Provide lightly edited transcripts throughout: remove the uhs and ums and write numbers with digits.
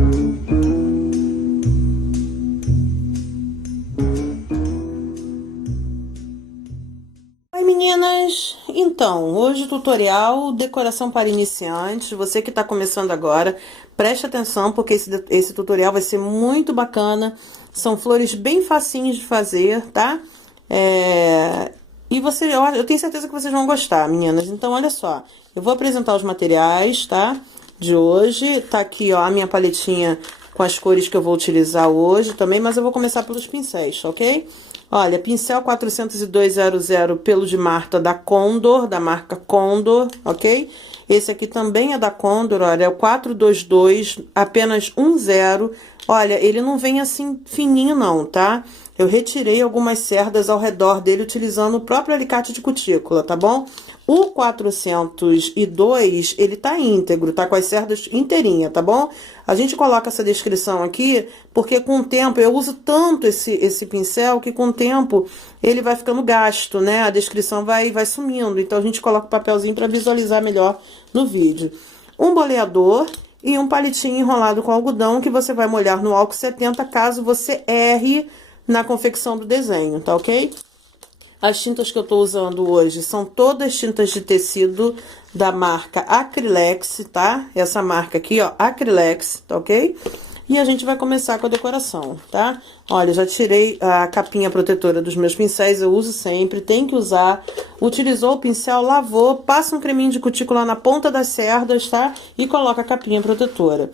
Oi meninas, então, hoje o tutorial decoração para iniciantes. Você que está começando agora, preste atenção porque esse tutorial vai ser muito bacana. São flores bem facinhos de fazer, tá? E eu tenho certeza que vocês vão gostar, meninas. Então, olha só, eu vou apresentar os materiais, tá? De hoje, tá aqui, ó, a minha paletinha com as cores que eu vou utilizar hoje também, mas eu vou começar pelos pincéis, ok? Olha, pincel 40200 pelo de Marta da Condor, da marca Condor, ok? Esse aqui também é da Condor, olha, é o 422, apenas 10. Olha, ele não vem assim fininho não, tá? Eu retirei algumas cerdas ao redor dele utilizando o próprio alicate de cutícula, tá bom? O 402, ele tá íntegro, tá com as cerdas inteirinha, tá bom? A gente coloca essa descrição aqui, porque com o tempo, eu uso tanto esse pincel, que com o tempo ele vai ficando gasto, né? A descrição vai sumindo, então a gente coloca o papelzinho para visualizar melhor no vídeo. Um boleador e um palitinho enrolado com algodão, que você vai molhar no álcool 70, caso você erre na confecção do desenho, tá ok? As tintas que eu tô usando hoje são todas tintas de tecido da marca Acrylex, tá? Essa marca aqui, ó, Acrylex, tá ok? E a gente vai começar com a decoração, tá? Olha, já tirei a capinha protetora dos meus pincéis, eu uso sempre, tem que usar. Utilizou o pincel, lavou, passa um creminho de cutícula na ponta das cerdas, tá? E coloca a capinha protetora.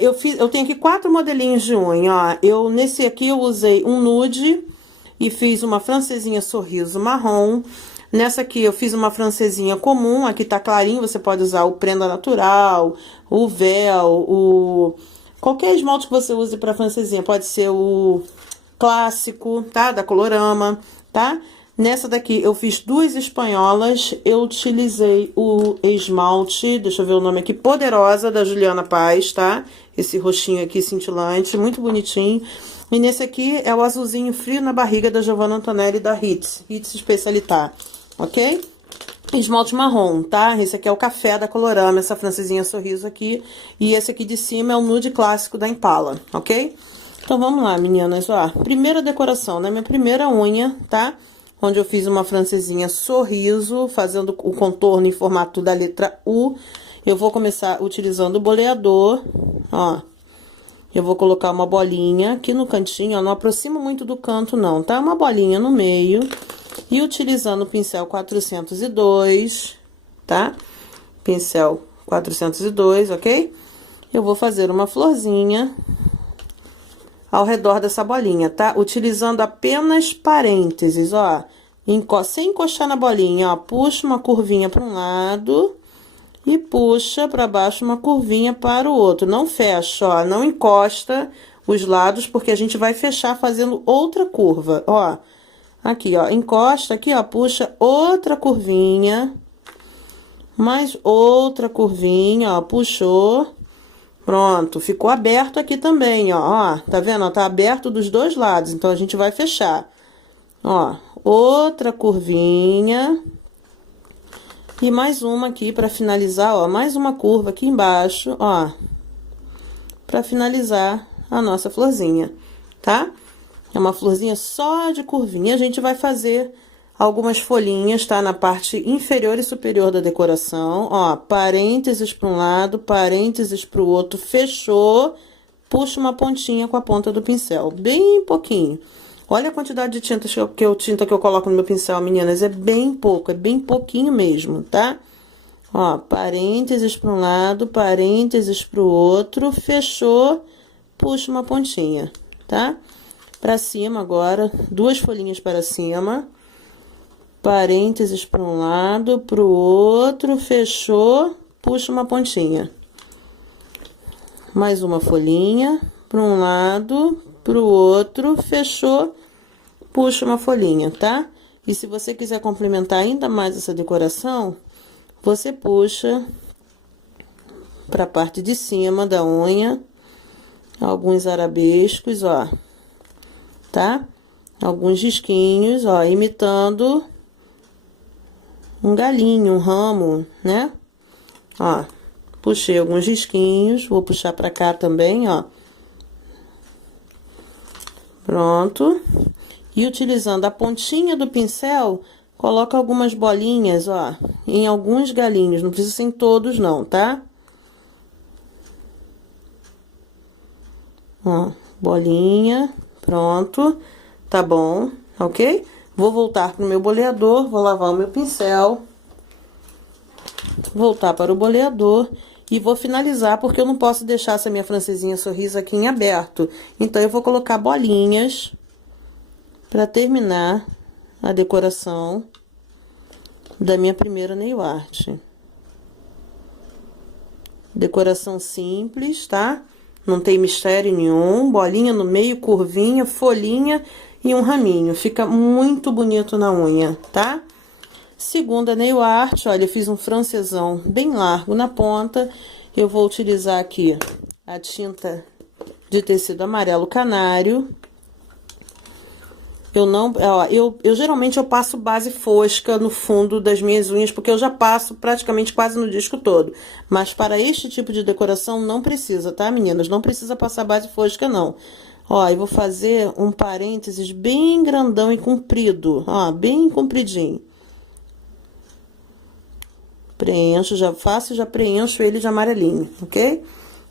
Eu tenho aqui 4 modelinhos de unha, ó. Nesse aqui eu usei um nude e fiz uma francesinha sorriso marrom. Nessa aqui eu fiz uma francesinha comum, aqui tá clarinho, você pode usar o prenda natural, o véu, qualquer esmalte que você use pra francesinha, pode ser o clássico, tá? Da Colorama, tá? Nessa daqui eu fiz 2 espanholas, eu utilizei o esmalte, deixa eu ver o nome aqui, Poderosa, da Juliana Paz, tá? Esse roxinho aqui cintilante, muito bonitinho. E nesse aqui é o azulzinho frio na barriga da Giovanna Antonelli da Hits Especialità, ok? Esmalte marrom, tá? Esse aqui é o café da Colorama, essa francesinha sorriso aqui. E esse aqui de cima é o nude clássico da Impala, ok? Então vamos lá, meninas, ó. Primeira decoração, né? Minha primeira unha, tá? Onde eu fiz uma francesinha sorriso, fazendo o contorno em formato da letra U. Eu vou começar utilizando o boleador, ó. Eu vou colocar uma bolinha aqui no cantinho, ó, não aproximo muito do canto não, tá? Uma bolinha no meio e utilizando o pincel 402, tá? Pincel 402, ok? Eu vou fazer uma florzinha ao redor dessa bolinha, tá? Utilizando apenas parênteses, ó. Sem encostar na bolinha, ó. Puxa uma curvinha para um lado e puxa para baixo uma curvinha para o outro. Não fecha, ó, não encosta os lados, porque a gente vai fechar fazendo outra curva, ó. Aqui, ó, encosta aqui, ó, puxa outra curvinha, mais outra curvinha, ó, puxou. Pronto, ficou aberto aqui também, ó, tá vendo? Ó, tá aberto dos dois lados, então a gente vai fechar. Ó, outra curvinha. E mais uma aqui para finalizar, ó, mais uma curva aqui embaixo, ó, para finalizar a nossa florzinha, tá? É uma florzinha só de curvinha. A gente vai fazer algumas folhinhas, tá? Na parte inferior e superior da decoração, ó, parênteses para um lado, parênteses para o outro, fechou, puxa uma pontinha com a ponta do pincel, bem pouquinho. Olha a quantidade de tinta que eu coloco no meu pincel, meninas. É bem pouco, é bem pouquinho mesmo, tá? Ó, parênteses para um lado, parênteses para o outro, fechou, puxa uma pontinha, tá? Para cima agora, 2 folhinhas para cima, parênteses para um lado, para o outro, fechou, puxa uma pontinha. Mais uma folhinha para um lado, para o outro, fechou, puxa uma folhinha, tá? E se você quiser complementar ainda mais essa decoração, você puxa para a parte de cima da unha alguns arabescos, ó, tá? Alguns risquinhos, ó, imitando um galinho, um ramo, né? Ó, Puxei alguns risquinhos, vou puxar pra cá também, ó. Pronto. E utilizando a pontinha do pincel, coloca algumas bolinhas, ó, em alguns galinhos. Não precisa ser em todos, não, tá? Ó, bolinha, pronto. Tá bom, ok? Vou voltar pro meu boleador, vou lavar o meu pincel. Voltar para o boleador e vou finalizar, porque eu não posso deixar essa minha francesinha sorriso aqui em aberto. Então, eu vou colocar bolinhas para terminar a decoração da minha primeira nail art. Decoração simples, tá? Não tem mistério nenhum. Bolinha no meio, curvinha, folhinha e um raminho. Fica muito bonito na unha, tá? Segunda nail art, olha, eu fiz um francesão bem largo na ponta. Eu vou utilizar aqui a tinta de tecido amarelo canário. Eu geralmente eu passo base fosca no fundo das minhas unhas, porque eu já passo praticamente quase no disco todo. Mas para este tipo de decoração não precisa, tá, meninas? Não precisa passar base fosca, não. Ó, eu vou fazer um parênteses bem grandão e comprido, ó, bem compridinho. Preencho, já faço e já preencho ele de amarelinho, ok?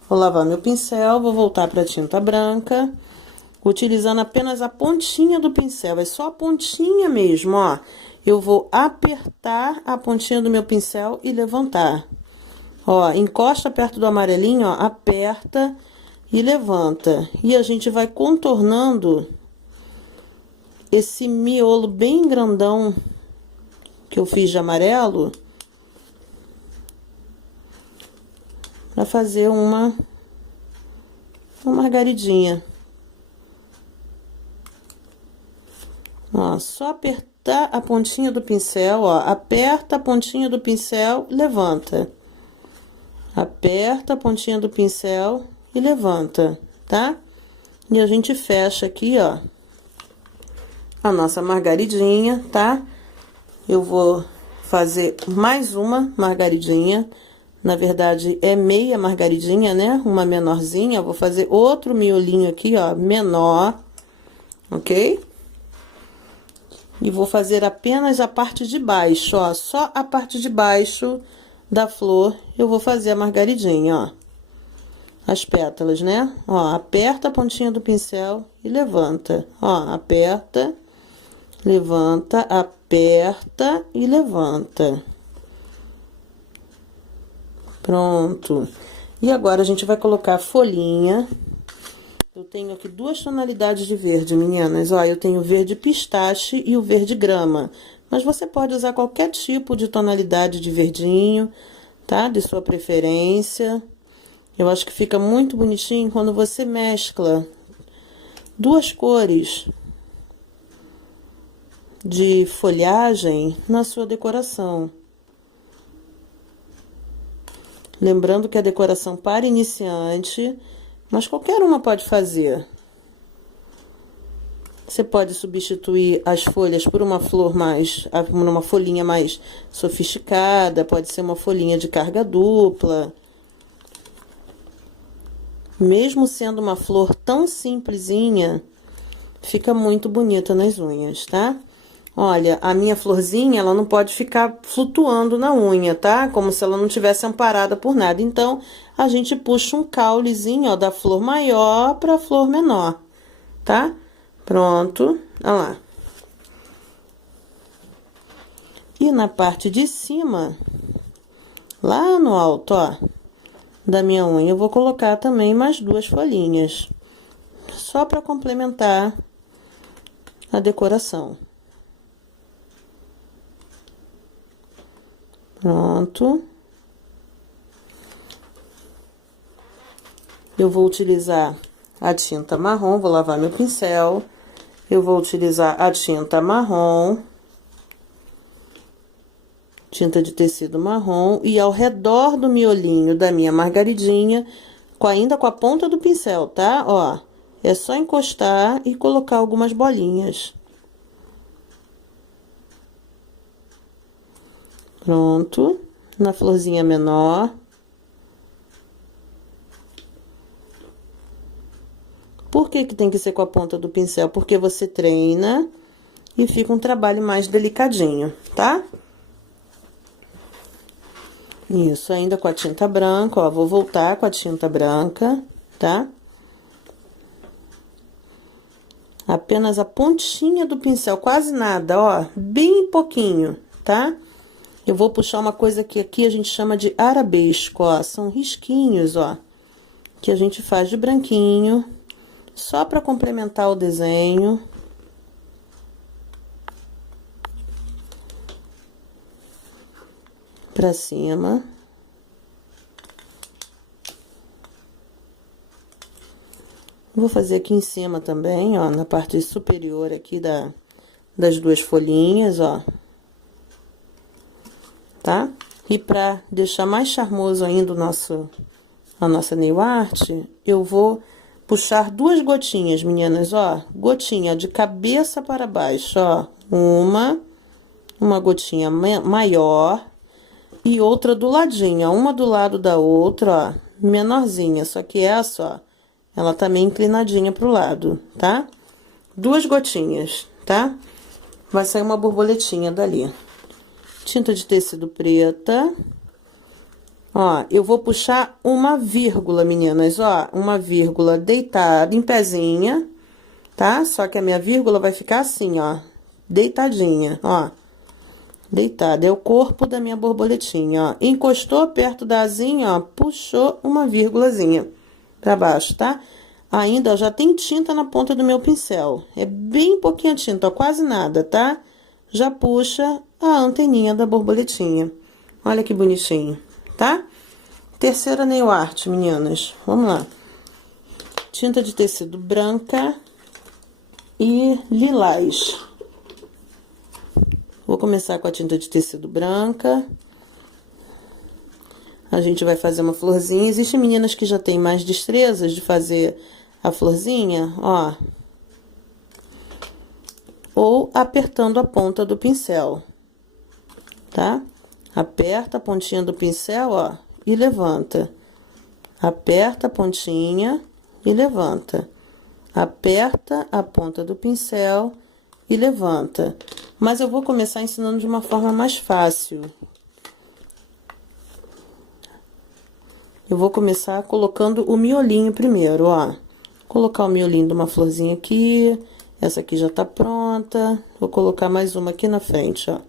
Vou lavar meu pincel, vou voltar para a tinta branca, utilizando apenas a pontinha do pincel, é só a pontinha mesmo, ó. Eu vou apertar a pontinha do meu pincel e levantar. Ó, encosta perto do amarelinho, ó, aperta e levanta. E a gente vai contornando esse miolo bem grandão que eu fiz de amarelo, para fazer uma margaridinha. Ó, só apertar a pontinha do pincel, ó, aperta a pontinha do pincel, levanta. Aperta a pontinha do pincel e levanta, tá? E a gente fecha aqui, ó, a nossa margaridinha, tá? Eu vou fazer mais uma margaridinha. Na verdade, é meia margaridinha, né? Uma menorzinha. Eu vou fazer outro miolinho aqui, ó, menor, ok? E vou fazer apenas a parte de baixo, ó. Só a parte de baixo da flor eu vou fazer a margaridinha, ó. As pétalas, né? Ó, aperta a pontinha do pincel e levanta. Ó, aperta, levanta, aperta e levanta. Pronto. E agora a gente vai colocar a folhinha. Eu tenho aqui duas tonalidades de verde, meninas. Ó, eu tenho o verde pistache e o verde grama. Mas você pode usar qualquer tipo de tonalidade de verdinho, tá? De sua preferência. Eu acho que fica muito bonitinho quando você mescla duas cores de folhagem na sua decoração. Lembrando que a decoração para iniciante, mas qualquer uma pode fazer. Você pode substituir as folhas por uma flor uma folhinha mais sofisticada, pode ser uma folhinha de carga dupla. Mesmo sendo uma flor tão simplesinha, fica muito bonita nas unhas, tá? Olha, a minha florzinha, ela não pode ficar flutuando na unha, tá? Como se ela não tivesse amparada por nada. Então, a gente puxa um caulezinho, ó, da flor maior pra flor menor, tá? Pronto, olha lá. E na parte de cima, lá no alto, ó, da minha unha, eu vou colocar também mais duas folhinhas. Só pra complementar a decoração. Pronto. Eu vou utilizar a tinta marrom, vou lavar meu pincel. Eu vou utilizar a tinta marrom, tinta de tecido marrom, e ao redor do miolinho da minha margaridinha, ainda com a ponta do pincel, tá? Ó, é só encostar e colocar algumas bolinhas. Pronto, na florzinha menor. Por que que tem que ser com a ponta do pincel? Porque você treina e fica um trabalho mais delicadinho, tá? Isso, ainda com a tinta branca, ó, vou voltar com a tinta branca, tá? Apenas a pontinha do pincel, quase nada, ó, bem pouquinho, tá? Eu vou puxar uma coisa que aqui a gente chama de arabesco, ó, são risquinhos, ó, que a gente faz de branquinho, só pra complementar o desenho. Pra cima. Vou fazer aqui em cima também, ó, na parte superior aqui das duas folhinhas, ó. Tá? E pra deixar mais charmoso ainda a nossa nail art, eu vou puxar duas gotinhas, meninas, ó. Gotinha de cabeça para baixo, ó. Uma gotinha maior e outra do ladinho, ó. Uma do lado da outra, ó. Menorzinha, só que essa, ó. Ela tá meio inclinadinha pro lado, tá? Duas gotinhas, tá? Vai sair uma borboletinha dali. Tinta de tecido preta. Ó, eu vou puxar uma vírgula, meninas, ó. Uma vírgula deitada, em pezinha, tá? Só que a minha vírgula vai ficar assim, ó. Deitadinha, ó. Deitada, é o corpo da minha borboletinha, ó. Encostou perto da asinha, ó. Puxou uma vírgulazinha pra baixo, tá? Ainda, ó, já tem tinta na ponta do meu pincel. É bem pouquinha tinta, ó, quase nada, tá? Já puxa a anteninha da borboletinha. Olha que bonitinho, tá? Terceira nail art, meninas. Vamos lá. Tinta de tecido branca e lilás. Vou começar com a tinta de tecido branca. A gente vai fazer uma florzinha. Existem meninas que já têm mais destrezas de fazer a florzinha, ó. Ou apertando a ponta do pincel, tá? Aperta a pontinha do pincel, ó, e levanta. Aperta a pontinha e levanta. Aperta a ponta do pincel e levanta. Mas eu vou começar ensinando de uma forma mais fácil. Eu vou começar colocando o miolinho primeiro, ó. Colocar o miolinho de uma florzinha aqui. Essa aqui já tá pronta. Vou colocar mais uma aqui na frente, ó.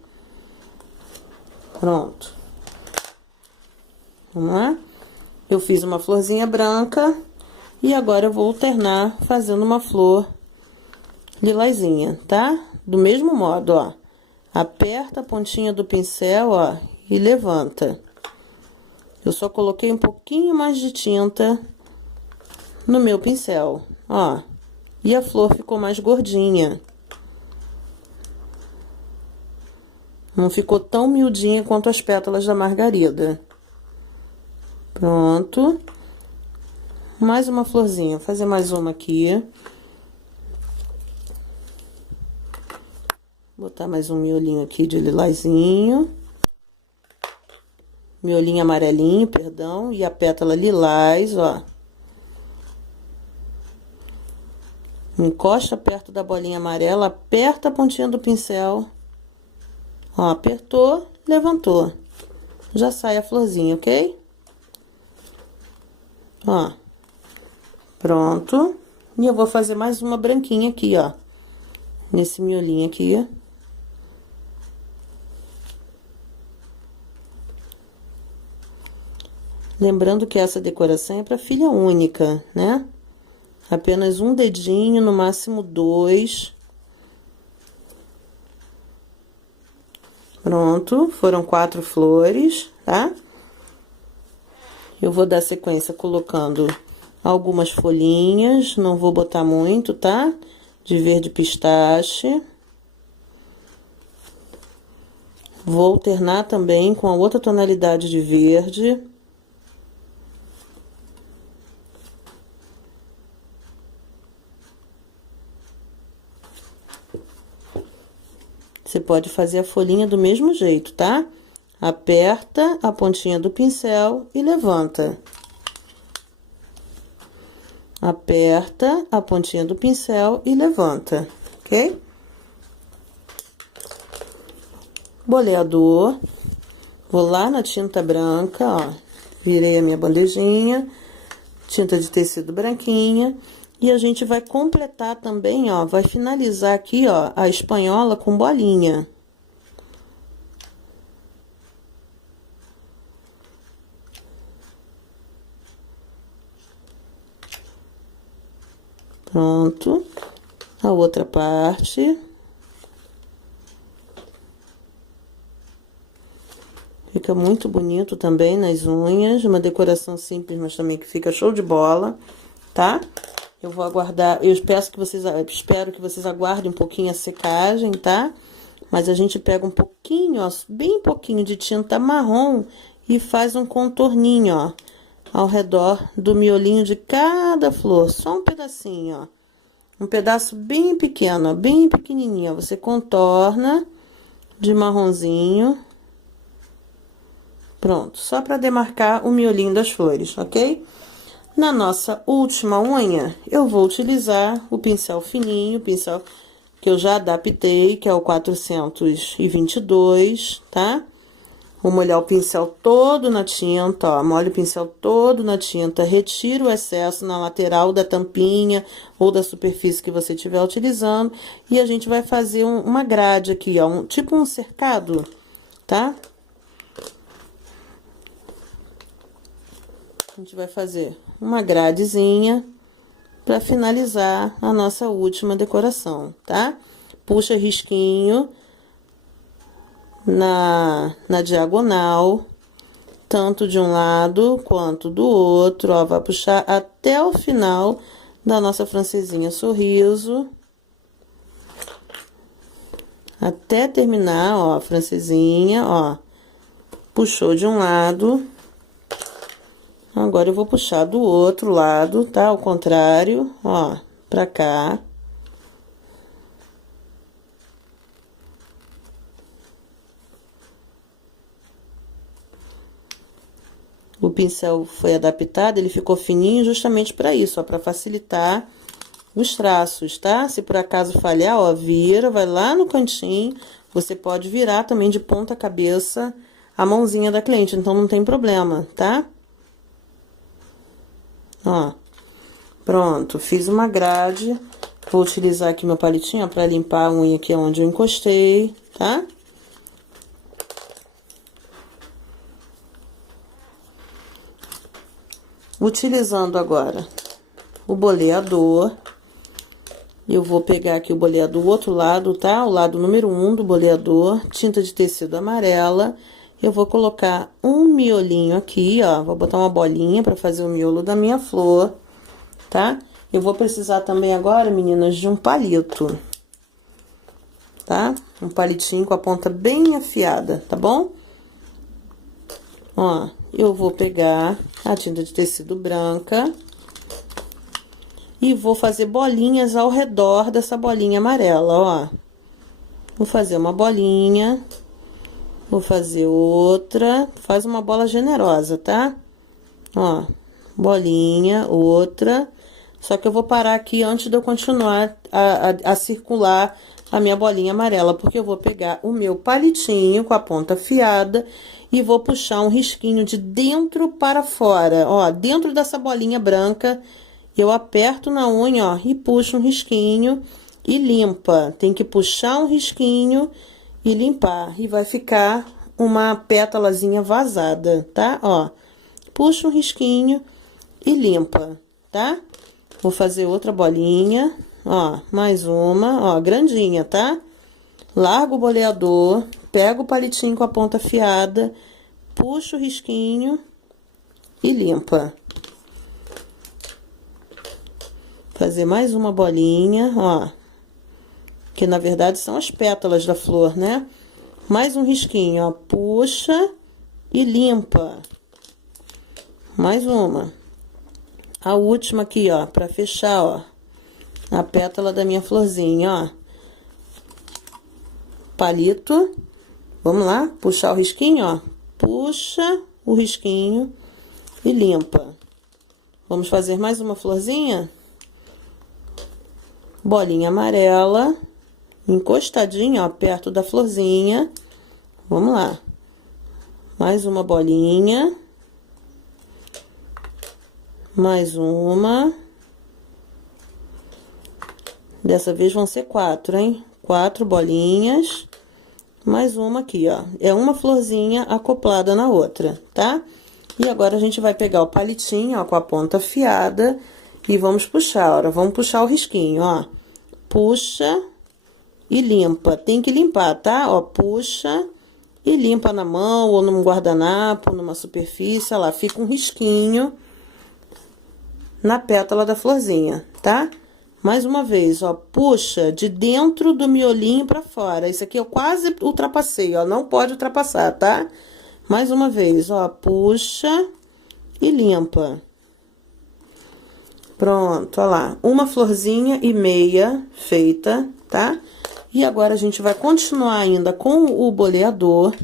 Pronto. Vamos lá? Eu fiz uma florzinha branca. E agora eu vou alternar fazendo uma flor lilazinha, tá? Do mesmo modo, ó. Aperta a pontinha do pincel, ó, e levanta. Eu só coloquei um pouquinho mais de tinta no meu pincel, ó. E a flor ficou mais gordinha. Não ficou tão miudinha quanto as pétalas da margarida. Pronto. Mais uma florzinha. Vou fazer mais uma aqui. Botar mais um miolinho aqui de lilazinho. Miolinho amarelinho, perdão, e a pétala lilás, ó. Encosta perto da bolinha amarela, aperta a pontinha do pincel. Ó, apertou, levantou. Já sai a florzinha, ok? Ó. Pronto. E eu vou fazer mais uma branquinha aqui, ó. Nesse miolinho aqui. Lembrando que essa decoração é para filha única, né? Apenas um dedinho, no máximo 2. Pronto, foram 4 flores, tá? Eu vou dar sequência colocando algumas folhinhas, não vou botar muito, tá? De verde pistache. Vou alternar também com a outra tonalidade de verde. Você pode fazer a folhinha do mesmo jeito, tá? Aperta a pontinha do pincel e levanta. Aperta a pontinha do pincel e levanta, ok? Boleador. Vou lá na tinta branca, ó. Virei a minha bandejinha. Tinta de tecido branquinha. E a gente vai completar também, ó. Vai finalizar aqui, ó, a espanhola com bolinha. Pronto. A outra parte. Fica muito bonito também nas unhas. Uma decoração simples, mas também que fica show de bola, tá? Eu vou aguardar, espero que vocês aguardem um pouquinho a secagem, tá? Mas a gente pega um pouquinho, ó, bem pouquinho de tinta marrom e faz um contorninho, ó, ao redor do miolinho de cada flor. Só um pedacinho, ó. Um pedaço bem pequeno, ó, bem pequenininho, ó. Você contorna de marronzinho. Pronto, só para demarcar o miolinho das flores, ok? Na nossa última unha, eu vou utilizar o pincel fininho, o pincel que eu já adaptei, que é o 422, tá? Vou molhar o pincel todo na tinta, ó, molho o pincel todo na tinta, retiro o excesso na lateral da tampinha ou da superfície que você estiver utilizando, e a gente vai fazer uma grade aqui, ó, tipo um cercado, tá? A gente vai fazer uma gradezinha para finalizar a nossa última decoração, tá? Puxa risquinho na diagonal, tanto de um lado quanto do outro, ó, vai puxar até o final da nossa francesinha sorriso. Até terminar, ó, a francesinha, ó, puxou de um lado. Agora, eu vou puxar do outro lado, tá? Ao contrário, ó, pra cá. O pincel foi adaptado, ele ficou fininho justamente pra isso, ó, pra facilitar os traços, tá? Se por acaso falhar, ó, vira, vai lá no cantinho. Você pode virar também de ponta cabeça a mãozinha da cliente, então não tem problema, tá? Ó, pronto, fiz uma grade. Vou utilizar aqui meu palitinho, ó, pra limpar a unha aqui onde eu encostei, tá? Utilizando agora o boleador, eu vou pegar aqui o boleador do outro lado, tá? O lado número 1 do boleador, tinta de tecido amarela. Eu vou colocar um miolinho aqui, ó, vou botar uma bolinha pra fazer o miolo da minha flor, tá? Eu vou precisar também agora, meninas, de um palito, tá? Um palitinho com a ponta bem afiada, tá bom? Ó, eu vou pegar a tinta de tecido branca e vou fazer bolinhas ao redor dessa bolinha amarela, ó. Vou fazer uma bolinha, vou fazer outra, faz uma bola generosa, tá? Ó, bolinha, outra. Só que eu vou parar aqui antes de eu continuar a circular a minha bolinha amarela, porque eu vou pegar o meu palitinho com a ponta afiada e vou puxar um risquinho de dentro para fora, ó, dentro dessa bolinha branca, eu aperto na unha, ó, e puxo um risquinho e limpa. Tem que puxar um risquinho e limpar, e vai ficar uma pétalazinha vazada, tá? Ó, puxa um risquinho e limpa, tá? Vou fazer outra bolinha, ó, mais uma, ó, grandinha, tá? Largo o boleador, pego o palitinho com a ponta afiada, puxo o risquinho e limpa. Fazer mais uma bolinha, ó, que na verdade são as pétalas da flor, né? Mais um risquinho, ó, puxa e limpa. Mais uma. A última aqui, ó, pra fechar, ó, a pétala da minha florzinha, ó. Palito. Vamos lá, puxar o risquinho, ó. Puxa o risquinho e limpa. Vamos fazer mais uma florzinha? bolinha amarela, encostadinha, ó, perto da florzinha. Vamos lá. Mais uma bolinha. Mais uma. Dessa vez vão ser 4, hein? 4 bolinhas. Mais uma aqui, ó. É uma florzinha acoplada na outra, tá? E agora a gente vai pegar o palitinho, ó, com a ponta afiada e vamos puxar, ó. Vamos puxar o risquinho, ó. Puxa e limpa. Tem que limpar, tá? Ó, puxa e limpa na mão ou num guardanapo, numa superfície, ó lá. Fica um risquinho na pétala da florzinha, tá? Mais uma vez, ó, puxa de dentro do miolinho pra fora. Isso aqui eu quase ultrapassei, ó, não pode ultrapassar, tá? Mais uma vez, ó, puxa e limpa. Pronto, ó lá, uma florzinha e meia feita, tá? E agora a gente vai continuar ainda com o boleador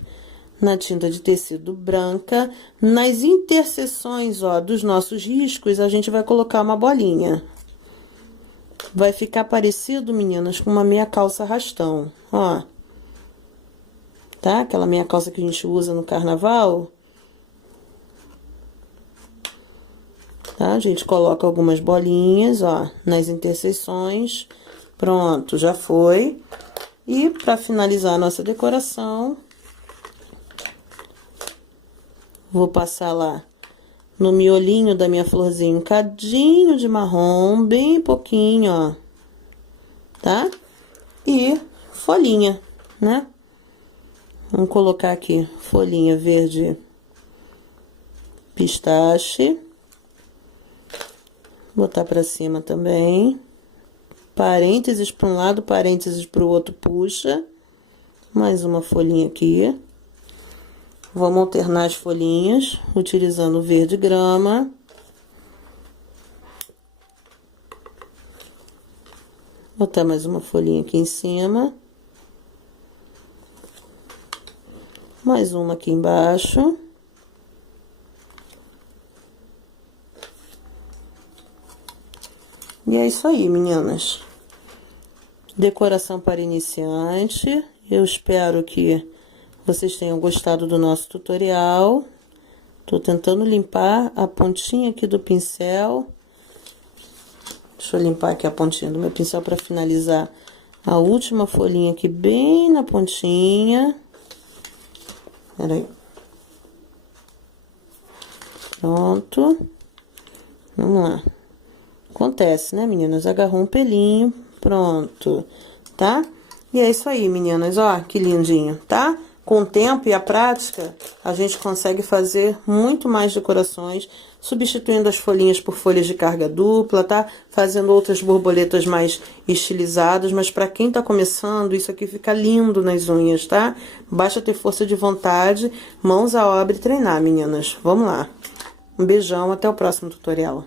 na tinta de tecido branca. Nas interseções, ó, dos nossos riscos, a gente vai colocar uma bolinha. Vai ficar parecido, meninas, com uma meia calça arrastão, ó. Tá? Aquela meia calça que a gente usa no carnaval. Tá? A gente coloca algumas bolinhas, ó, nas interseções. Pronto, já foi. E pra finalizar a nossa decoração, vou passar lá no miolinho da minha florzinha um cadinho de marrom, bem pouquinho, ó, tá? E folhinha, né? Vamos colocar aqui folhinha verde pistache. Botar pra cima também. Parênteses para um lado, parênteses para o outro, puxa. Mais uma folhinha aqui. Vamos alternar as folhinhas, utilizando o verde grama. Botar mais uma folhinha aqui em cima. Mais uma aqui embaixo. E é isso aí, meninas. Decoração para iniciante. Eu espero que vocês tenham gostado do nosso tutorial. Tô tentando limpar a pontinha aqui do pincel. Deixa eu limpar aqui a pontinha do meu pincel para finalizar a última folhinha aqui bem na pontinha. Pera aí. Pronto. Vamos lá. Acontece, né, meninas? Agarrou um pelinho, pronto, tá? E é isso aí, meninas, ó, que lindinho, tá? Com o tempo e a prática, a gente consegue fazer muito mais decorações, substituindo as folhinhas por folhas de carga dupla, tá? Fazendo outras borboletas mais estilizadas, mas pra quem tá começando, isso aqui fica lindo nas unhas, tá? Basta ter força de vontade, mãos à obra e treinar, meninas. Vamos lá. Um beijão, até o próximo tutorial.